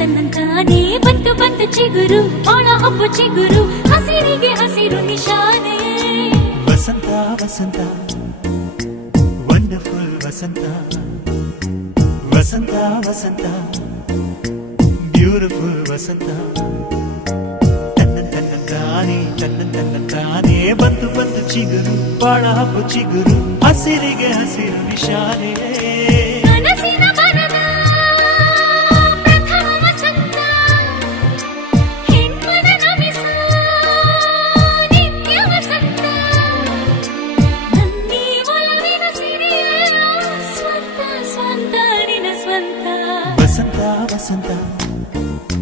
ತನ್ನಂತಾನೇ ಬಂತು ಬಂತು ಚಿಗುರು ಒಳ ಹಬ್ಬ ಚಿಗುರು ಹಸಿರಿಗೆ ಹಸಿರು ನಿಶಾನೆ ವಸಂತ ವಸಂತ ವಂಡರ್ಫುಲ್ ವಸಂತ ವಸಂತ ವಸಂತ ಬ್ಯೂಟಿಫುಲ್ ವಸಂತ ತನ್ನ ಬಂತು ಬಂತು ಚಿಗುರು ಬಾಳ ಹಬ್ಬ ಚಿಗುರು ಹಸಿರಿಗೆ ಹಸಿರು ನಿಶಾನೆ